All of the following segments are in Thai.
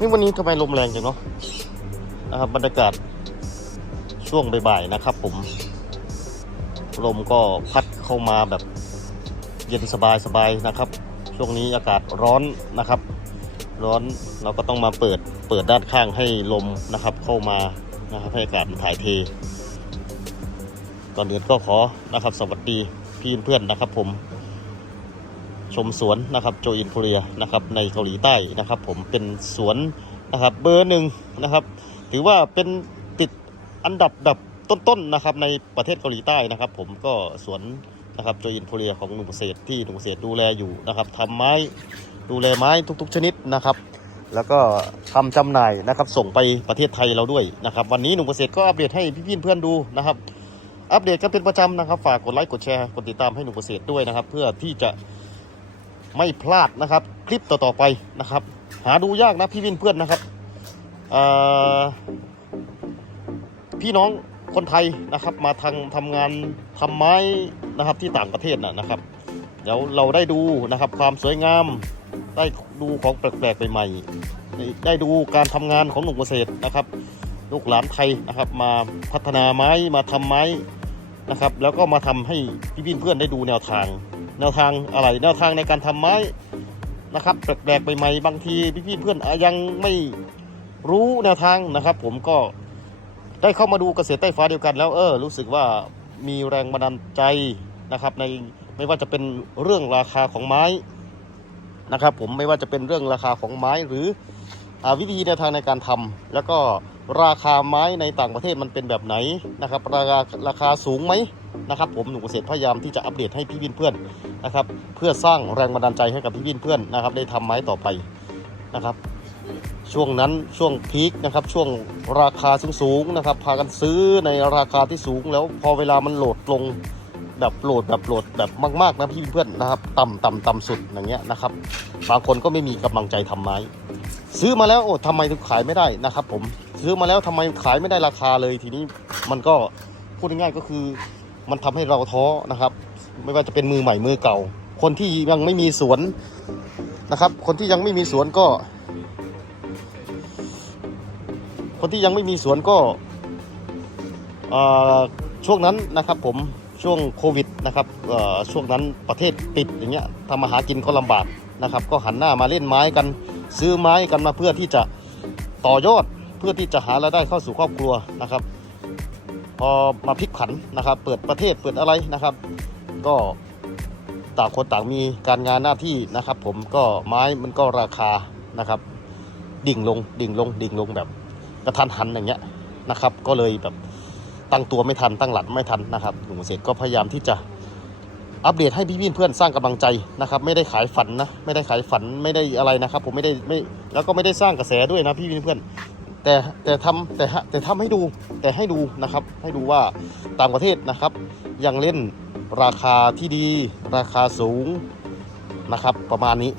นี่วันนี้ทำไมลมแรงจังเนาะนะครับบรรยากาศช่วงบ่ายๆนะครับ ผม ลมก็พัดเข้ามาแบบเย็นสบายๆนะครับ ช่วงนี้อากาศร้อนนะครับ ร้อนเราก็ต้องมาเปิดเปิดด้านข้างให้ลมนะครับ เข้ามานะครับให้อากาศมันถ่ายเทก่อนอื่นก็ขอนะครับ สวัสดีพี่เพื่อนนะครับ ผม ชมสวนนะครับโจอินโคเรียนะครับในเกาหลีใต้นะครับผมเป็นสวนนะครับเบอร์หนึ่งนะครับถือว่าเป็นติดอันดับดับต้นๆนะครับในประเทศเกาหลีใต้นะครับ ผมก็สวนนะครับโจอินโคเรียของหนุ่มเกษตรที่หนุ่มเกษตรดูแลอยู่นะครับทำไม้ดูแลไม้ทุกๆชนิดนะครับแล้วก็ทำจำหน่ายนะครับส่งไปประเทศไทยเราด้วยนะครับ วันนี้หนุ่มเกษตรก็อัปเดตให้พี่ๆเพื่อนดูนะครับ อัปเดตกันเป็นประจำนะครับ ฝากกดไลค์กดแชร์กดติดตามให้หนุ่มเกษตรด้วยนะครับ เพื่อที่จะ ไม่พลาดนะครับ คลิปต่อๆไปนะครับ หาดูยากนะพี่วินเพื่อนนะครับพี่น้องคนไทยนะครับ มาทางทำงานทำไม้นะครับที่ต่างประเทศนะนะครับ เดี๋ยวเราได้ดูนะครับ ความสวยงามได้ดูของแปลกๆใหม่ๆได้ได้ดูการทำงานของหนุ่มเกษตรนะครับ ลูกหลานไทยนะครับ มาพัฒนาไม้มาทำไม้นะครับ แล้วก็มาทำให้พี่วินเพื่อนได้ดูแนวทาง แนวทางอะไรแนวทางในการทำไม้นะครับแปลกๆใหม่ๆบางทีพี่ๆเพื่อนยังไม่รู้แนวทางนะครับ ผมก็ได้เข้ามาดูเกษตรใต้ฟ้าเดียวกันแล้วเออรู้สึกว่ามีแรงบันดาลใจนะครับ ในไม่ว่าจะเป็นเรื่องราคาของไม้นะครับ ผมไม่ว่าจะเป็นเรื่องราคาของไม้หรืออวิธีแนวทางในการทำแล้วก็ราคาไม้ในต่างประเทศมันเป็นแบบไหนนะครับ ราคาราคาสูงไหม นะครับผมหนุ่มเกษตรพยายามที่จะอัปเดตให้พี่วินเพื่อนนะครับเพื่อสร้างแรงบันดาลใจให้กับพี่วินเพื่อนนะครับได้ทำไม้ต่อไปนะครับ ช่วงนั้นช่วงพีคนะครับช่วงราคาสูงๆนะครับพากันซื้อในราคาที่สูง แล้วพอเวลามันโหลดลงแบบโหลดแบบโหลดแบบมากๆนะพี่เพื่อนนะครับ ต่ำต่ำต่ำสุดอย่างเงี้ยนะครับบางคนก็ไม่มีกำลังใจทำไม้ ซื้อมาแล้วโอ้ทำไมถึงขายไม่ได้นะครับ ผมซื้อมาแล้วทำไมขายไม่ได้ราคาเลยทีนี้มันก็พูดง่ายๆก็คือ มันทำให้เราท้อนะครับ ไม่ว่าจะเป็นมือใหม่มือเก่า คนที่ยังไม่มีสวนนะครับ คนที่ยังไม่มีสวนก็ คนที่ยังไม่มีสวนก็ช่วงนั้นนะครับผมช่วงโควิดนะครับช่วงนั้นประเทศปิดอย่างเงี้ยทำมาหากินก็ลำบากนะครับ ก็หันหน้ามาเล่นไม้กันซื้อไม้กันมาเพื่อที่จะต่อยอดเพื่อที่จะหารายได้เข้าสู่ครอบครัวนะครับ พอมาพลิกผันนะครับ เปิดประเทศเปิดอะไรนะครับ ก็ต่างคนต่างมีการงานหน้าที่นะครับ ผมก็ไม้มันก็ราคานะครับ ดิ่งลงดิ่งลงดิ่งลงแบบกระทันหันอย่างเงี้ยนะครับ ก็เลยแบบตั้งตัวไม่ทันตั้งหลักไม่ทันนะครับหนุ่มเกษตรก็พยายามที่จะอัปเดตให้พี่เพื่อนสร้างกำลังใจนะครับ ไม่ได้ขายฝันนะไม่ได้ขายฝันไม่ได้อะไรนะครับ ผมไม่ได้ไม่แล้วก็ไม่ได้สร้างกระแสด้วยนะพี่เพื่อน แต่แต่ทำแต่แต่ทำให้ดูแต่ให้ดูนะครับ ให้ดูว่าต่างประเทศนะครับ ยังเล่นราคาที่ดี ราคาสูงนะครับ ประมาณนี้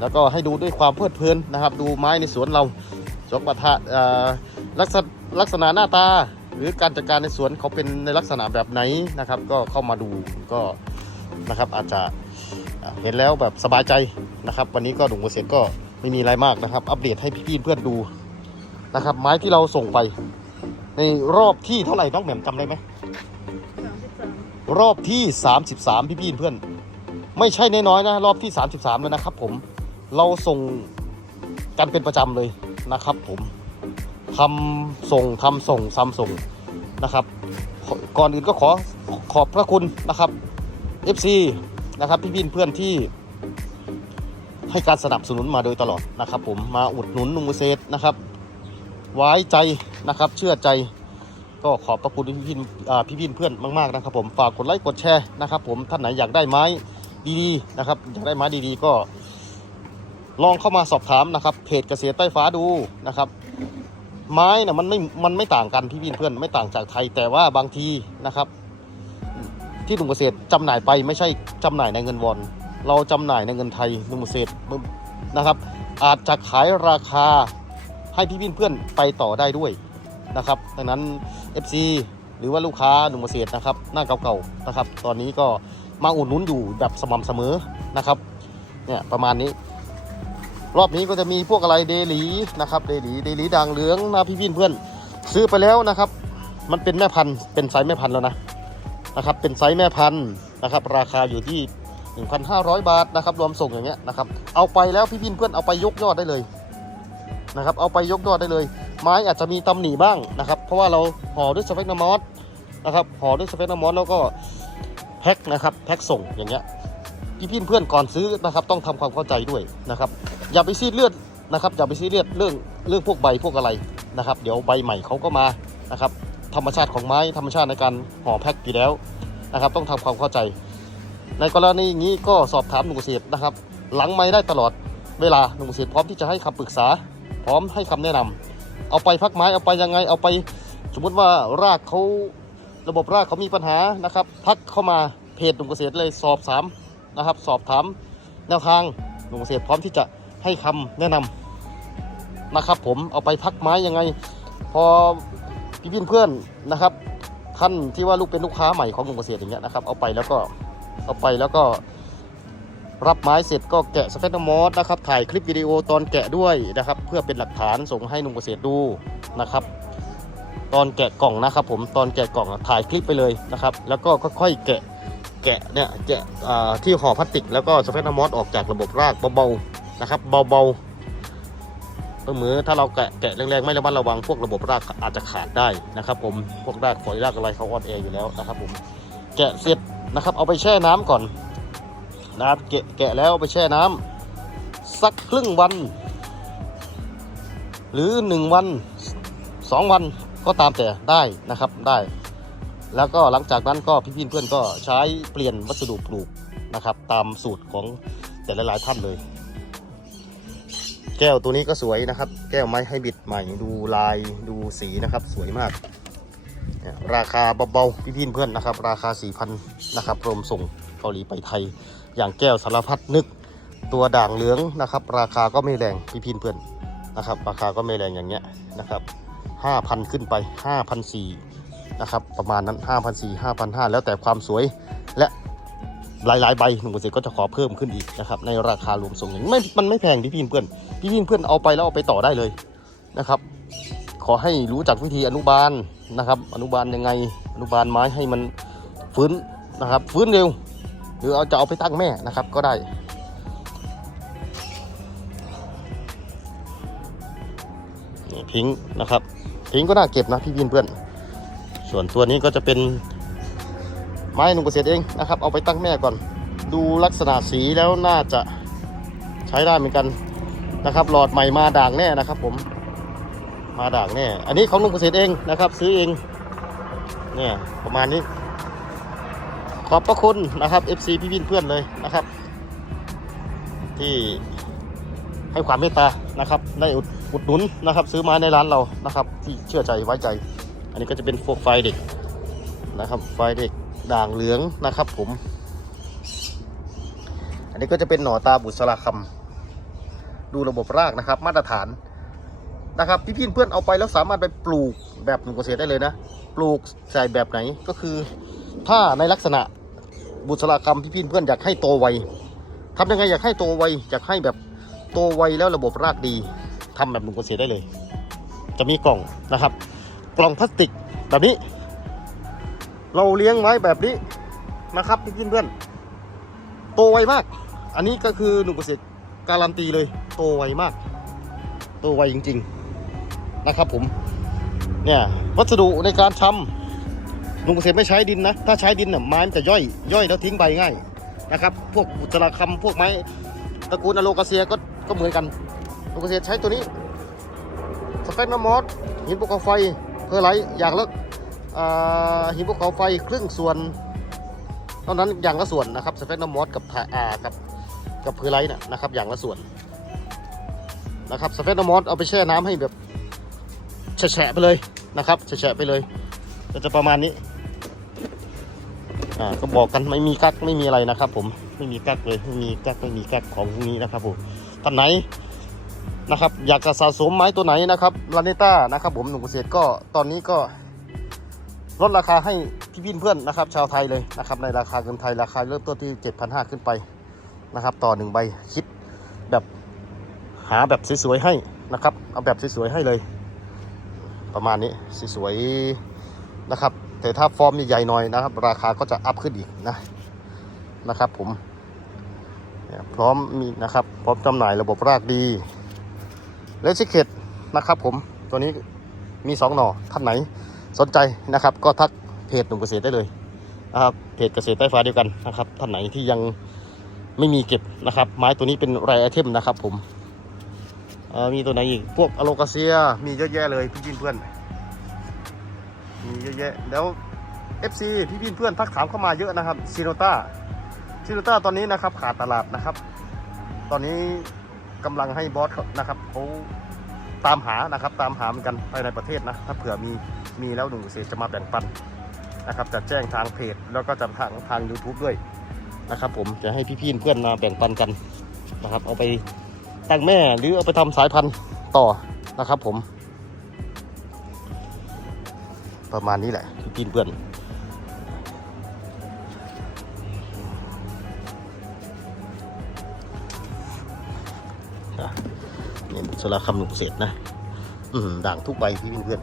แล้วก็ให้ดูด้วยความเพลิดเพลินนะครับ ดูไม้ในสวนเราสวนปะทะลักษณะลักษณะหน้าตา หรือการจัดการในสวนเขาเป็นในลักษณะแบบไหนนะครับ ก็เข้ามาดูก็นะครับอาจจะเห็นแล้วแบบสบายใจนะครับ วันนี้ก็หนุ่มเกษตรก็ไม่มีอะไรมากนะครับ อัปเดตให้พี่ๆเพื่อนดู นะครับ ไม้ที่เราส่งไป ในรอบที่เท่าไหร่น้องแหม่มจำได้ไหมสามสิบสามรอบที่ 33 พี่พี่ๆเพื่อน ไม่ใช่น้อยๆนะ รอบที่ 33 แล้วนะครับ ผมเราส่งกันเป็นประจำเลยนะครับ ผมทำส่งทำส่งซ้ำส่งนะครับ ก่อนอื่นก็ขอขอบพระคุณนะครับ FC นะครับพี่พี่ๆเพื่อนที่ให้การสนับสนุนมาโดยตลอดนะครับ ผมมาอุดหนุนนุ่มเกษตรนะครับ ไว้ใจนะครับ เชื่อใจ ก็ขอบพระคุณพี่พี่อ่าพี่พี่เพื่อนมากๆนะครับ ผมฝากกดไลค์กดแชร์นะครับผมท่านไหนอยากได้ไม้ดีๆนะครับอยากได้ไม้ดีๆก็ ลองเข้ามาสอบถามนะครับเพจเกษตรใต้ฟ้าดูนะครับ ไม้นะมันไม่มันไม่ต่างกันพี่พี่เพื่อนไม่ต่างจากไทย แต่ว่าบางทีนะครับ ที่หนุ่มเกษตรจำหน่ายไปไม่ใช่จำหน่ายในเงินวอนเราจำหน่ายในเงินไทยหนุ่มเกษตรนะครับ อาจจะขายราคา ให้พี่พี่เพื่อนไปต่อได้ด้วยนะครับดังนั้น FC หรือว่าลูกค้าหนุ่มเกษตรนะครับ หน้าเก่าๆนะครับ ตอนนี้ก็มาอุดหนุนอยู่แบบสม่ำเสมอนะครับเนี่ยประมาณนี้ รอบนี้ก็จะมีพวกอะไรเดลีนะครับเดลีเดลีด่างเหลืองนะพี่พี่เพื่อนซื้อไปแล้วนะครับ มันเป็นแม่พันธุ์เป็นไซส์แม่พันธุ์แล้วนะนะครับ เป็นไซส์แม่พันธุ์นะครับ ราคาอยู่ที่ 1,500 บาทนะครับ รวมส่งอย่างเงี้ยนะครับ เอาไปแล้วพี่พี่เพื่อนเอาไปยกยอดได้เลย นะครับ เอาไปยกยอดได้เลย ไม้อาจจะมีตำหนิบ้างนะครับ เพราะว่าเราห่อด้วยสเปกนามอสนะครับห่อด้วยสเปกนามอสแล้วก็แพ็คนะครับแพ็คส่งอย่างเงี้ยพี่พี่เพื่อนก่อนซื้อนะครับ ต้องทำความเข้าใจด้วยนะครับ อย่าไปซีดเลือดนะครับอย่าไปซีดเลือดเรื่องเรื่องพวกใบพวกอะไรนะครับ เดี๋ยวใบใหม่เขาก็มานะครับธรรมชาติของไม้ธรรมชาติในการห่อแพ็คอยู่แล้วนะครับ ต้องทำความเข้าใจ ในกรณีอย่างนี้ก็สอบถามหนุ่มเกษตรนะครับ หลังไม้ได้ตลอดเวลาหนุ่มเกษตรพร้อมที่จะให้คำปรึกษา พร้อมให้คำแนะนำเอาไปพักไม้เอาไปยังไงเอาไป สมมุติว่ารากเขาระบบรากเขามีปัญหานะครับ ทักเข้ามาเพจหนุ่มเกษตรเลยสอบถามนะครับ สอบถามแนวทางหนุ่มเกษตรพร้อมที่จะให้คำแนะนำนะครับ ผมเอาไปพักไม้ยังไง พอพี่พี่เพื่อนนะครับท่านที่ว่าลูกเป็นลูกค้าใหม่ของหนุ่มเกษตรอย่างเงี้ยนะครับเอาไปแล้วก็เอาไปแล้วก็ รับไม้เสร็จก็แกะสเปซมอสนะครับถ่ายคลิปวิดีโอตอนแกะด้วยนะครับ เพื่อเป็นหลักฐานส่งให้หนุ่มเกษตรดูนะครับ ตอนแกะกล่องนะครับ ผมตอนแกะกล่องถ่ายคลิปไปเลยนะครับ แล้วก็ค่อยๆแกะแกะเนี่ยแกะที่ห่อพลาสติกแล้วก็สเปซมอสออกจากระบบรากเบาๆนะครับ เบาๆก็เหมือนถ้าเราแกะแกะแรงๆไม่ระมัดระวังพวกระบบรากอาจจะขาดได้นะครับ ผมพวกรากฝอยรากอะไรเขาอ่อนแออยู่แล้วนะครับ ผมแกะเสร็จนะครับ เอาไปแช่น้ำก่อน นะครับแกะแกะแล้วไปแช่น้ำสักครึ่งวัน หรือหนึ่งวันสองวันก็ตามแต่ได้นะครับได้ แล้วก็หลังจากนั้นก็พี่ๆเพื่อนก็ใช้เปลี่ยนวัสดุปลูกนะครับ ตามสูตรของแต่ละหลายท่านเลย แก้วตัวนี้ก็สวยนะครับ แก้วไม้ให้บิดใหม่ดูลายดูสีนะครับสวยมากราคาเบาๆพี่ๆเพื่อนนะครับ ราคา 4,000 นะครับรวมส่งเกาหลีไปไทย อย่างแก้วสารพัดนึก ตัวด่างเหลืองนะครับ ราคาก็ไม่แรงพี่ๆเพื่อนนะครับ ราคาก็ไม่แรงอย่างเงี้ยนะครับ5,000ขึ้นไป5,400นะครับประมาณนั้น5,400 5,500แล้วแต่ความสวยและหลายๆใบหนุ่มเกษตรก็จะขอเพิ่มขึ้นอีกนะครับในราคารวมส่งอย่างนี้ไม่มันไม่แพงพี่พี่เพื่อนพี่พี่เพื่อนเอาไปแล้วเอาไปต่อได้เลยนะครับ ขอให้รู้จักวิธีอนุบาลนะครับ อนุบาลยังไงอนุบาลไม้ให้มันฟื้นนะครับฟื้นเร็ว หรือเอาจะเอาไปตั้งแม่นะครับก็ได้ นี่พิงค์นะครับพิงค์ก็น่าเก็บนะพี่พี่เพื่อน ส่วนตัวนี้ก็จะเป็นไม้หนุ่มเกษตรเองนะครับ เอาไปตั้งแม่ก่อน ดูลักษณะสีแล้วน่าจะใช้ได้เหมือนกันนะครับ หลอดใหม่มาด่างแน่นะครับ ผม มาด่างแน่ อันนี้ของหนุ่มเกษตรเองนะครับ ซื้อเองเนี่ยประมาณนี้ ขอบพระคุณนะครับ FC พี่พี่เพื่อนเลยนะครับ ที่ให้ความเมตตานะครับได้อุดอุดหนุนนะครับ ซื้อไม้ในร้านเรานะครับ ที่เชื่อใจไว้ใจ อันนี้ก็จะเป็นพวกไฟเด็กนะครับไฟเด็กด่างเหลืองนะครับ ผม อันนี้ก็จะเป็นหน่อตาบุษราคำดูระบบรากนะครับ มาตรฐานนะครับพี่พี่เพื่อนเอาไปแล้วสามารถไปปลูกแบบหนุ่มเกษตรได้เลยนะ ปลูกใส่แบบไหนก็คือ ถ้าในลักษณะ บุษราคำพี่พี่เพื่อนอยากให้โตไวทำยังไงอยากให้โตไวอยากให้แบบโตไวแล้วระบบรากดีทำแบบหนุ่มเกษตรได้เลย จะมีกล่องนะครับ กล่องพลาสติกแบบนี้ เราเลี้ยงไว้แบบนี้นะครับพี่เพื่อน โตไวมาก อันนี้ก็คือหนุ่มเกษตรการันตีเลย โตไวมาก โตไวจริง ๆ นะครับผมเนี่ยวัสดุในการทำ หนุ่มเกษตรไม่ใช้ดินนะ ถ้าใช้ดินเนี่ยไม้มันจะย่อยย่อยแล้วทิ้งใบง่ายนะครับ พวกบุตราคำพวกไม้ตระกูลอโลกาเซียก็ก็เหมือนกันหนุ่มเกษตรใช้ตัวนี้สเปนนามอสหินภูเขาไฟเพอร์ไลท์อย่างละหินภูเขาไฟครึ่งส่วนเท่านั้นอย่างละส่วนนะครับสเปกน้ำมอสกับถ่าอ่ากับกับเพอร์ไลท์นะนะครับอย่างละส่วนนะครับสเปกน้ำมอสเอาไปแช่น้ำให้แบบแฉะไปเลยนะครับแฉะไปเลยก็จะประมาณนี้ อ่าก็บอกกันไม่มีกักไม่มีอะไรนะครับ ผมไม่มีกักเลยไม่มีกักไม่มีกักของพวกนี้นะครับผมท่านไหนนะครับอยากจะสะสมไม้ตัวไหนนะครับลาเนต้านะครับผมหนุ่มเกษตรก็ตอนนี้ก็ลดราคาให้พี่พี่เพื่อนนะครับ ชาวไทยเลยนะครับในราคาเงินไทยราคาเริ่มต้นที่ 7,500 ขึ้นไปนะครับ ต่อหนึ่งใบคิดแบบหาแบบสวยๆให้นะครับ เอาแบบสวยๆให้เลย ประมาณนี้สวยๆนะครับ แต่ถ้าฟอร์มใหญ่ๆหน่อยนะครับ ราคาก็จะอัพขึ้นอีกนะนะครับผมพร้อมมีนะครับพร้อมจำหน่ายระบบรากดีเลชิเคตนะครับผมตัวนี้มีสองหน่อท่านไหนสนใจนะครับ ก็ทักเพจหนุ่มเกษตรได้เลยนะครับเพจเกษตรใต้ฟ้าเดียวกันนะครับท่านไหนที่ยังไม่มีเก็บนะครับ ไม้ตัวนี้เป็นไรไอเทมนะครับผมมีตัวไหนอีกพวกอโลกาเซียมีเยอะแยะเลยพี่เพื่อน มีเยอะแยะแล้ว FC พี่พี่เพื่อนทักถามเข้ามาเยอะนะครับซีโนต้าซีโนต้าตอนนี้นะครับขาดตลาดนะครับ ตอนนี้กำลังให้บอสนะครับเขาตามหานะครับตามหาเหมือนกันภายในประเทศนะ ถ้าเผื่อมีมีแล้วหนุ่มเกษตรจะมาแบ่งปันนะครับ จะแจ้งทางเพจแล้วก็จะทางทาง YouTube ด้วยนะครับ ผมจะให้พี่พี่เพื่อนมาแบ่งปันกันนะครับ เอาไปตั้งแม่หรือเอาไปทำสายพันธุ์ต่อนะครับผม ประมาณนี้แหละพี่เพื่อนนี่สลาคำหนุกเสร็จนะอืด่างทุกใบพี่เพื่อน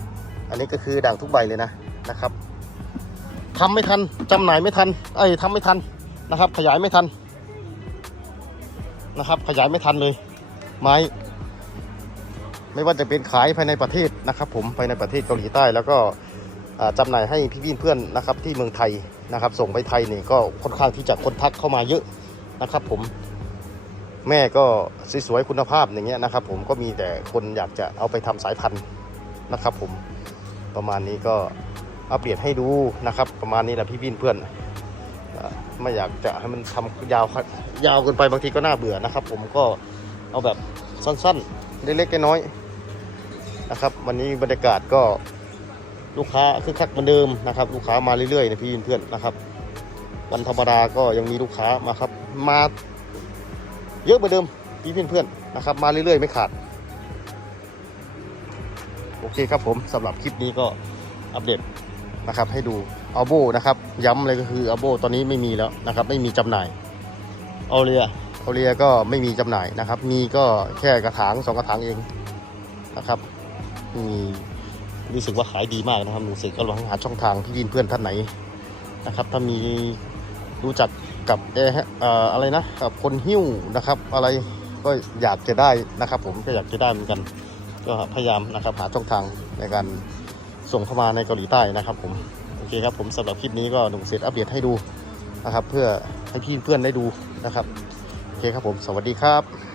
ๆอันนี้ก็คือด่างทุกใบเลยนะนะครับทำไม่ทันจำหน่ายไม่ทันไอ้ทำไม่ทันนะครับ ขยายไม่ทันนะครับ ขยายไม่ทันเลย ไม้ ไม่ว่าจะเป็นขายภายในประเทศนะครับผมภายในประเทศเกาหลีใต้ แล้วก็อ่าจำหน่ายให้พี่ๆเพื่อนนะครับที่เมืองไทยนะครับ ส่งไปไทยนี่ก็ค่อนข้างที่จะคนทักเข้ามาเยอะนะครับ ผมแม่ก็สวยๆคุณภาพอย่างเงี้ยนะครับ ผมก็มีแต่คนอยากจะเอาไปทำสายพันธุ์นะครับ ผมประมาณนี้ก็อัปเดตให้ดูนะครับ ประมาณนี้แหละพี่วินเพื่อนไม่อยากจะให้มันทำยาวยาวเกินไปบางทีก็น่าเบื่อนะครับ ผมก็เอาแบบสั้นๆเล็กๆน้อยๆ นะครับ วันนี้บรรยากาศก็ลูกค้าคึกคักเหมือนเดิมนะครับ ลูกค้ามาเรื่อยๆนะพี่วินเพื่อนนะครับ วันธรรมดาก็ยังมีลูกค้ามาครับ มาเยอะเหมือนเดิมพี่เพื่อนๆนะครับ มาเรื่อยๆ ไม่ขาด โอเคครับผมสำหรับคลิปนี้ก็อัปเดตนะครับให้ดูอัลโบนะครับ ย้ำเลยก็คืออัลโบตอนนี้ไม่มีแล้วนะครับ ไม่มีจำหน่ายออเรียออเรียก็ไม่มีจำหน่ายนะครับ มีก็แค่กระถางสองกระถางเองนะครับ รู้สึกว่าขายดีมากนะครับหนูเสกก็ลองหาช่องทางพี่เพื่อนท่านไหนนะครับ ถ้ามีรู้จักกับเอออะไรนะกับคนหิ้วนะครับ อะไรก็อยากจะได้นะครับ ผมก็อยากจะได้เหมือนกัน ก็พยายามนะครับหาช่องทางในการส่งเข้ามาในเกาหลีใต้นะครับ ผมโอเคครับผมสำหรับคลิปนี้ก็หนุ่มเสร็จอัปเดตให้ดูนะครับ เพื่อให้พี่เพื่อนได้ดูนะครับโอเคครับผมสวัสดีครับ